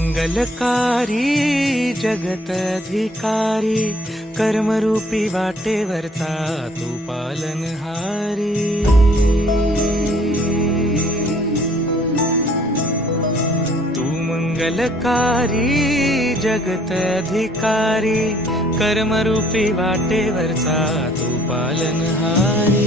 मंगलकारी जगत अधिकारी, कर्मरूपी वाटेवरचा तू पालनहारी। तू मंगलकारी जगत अधिकारी, कर्मरूपी वाटेवरचा तू पालनहारी।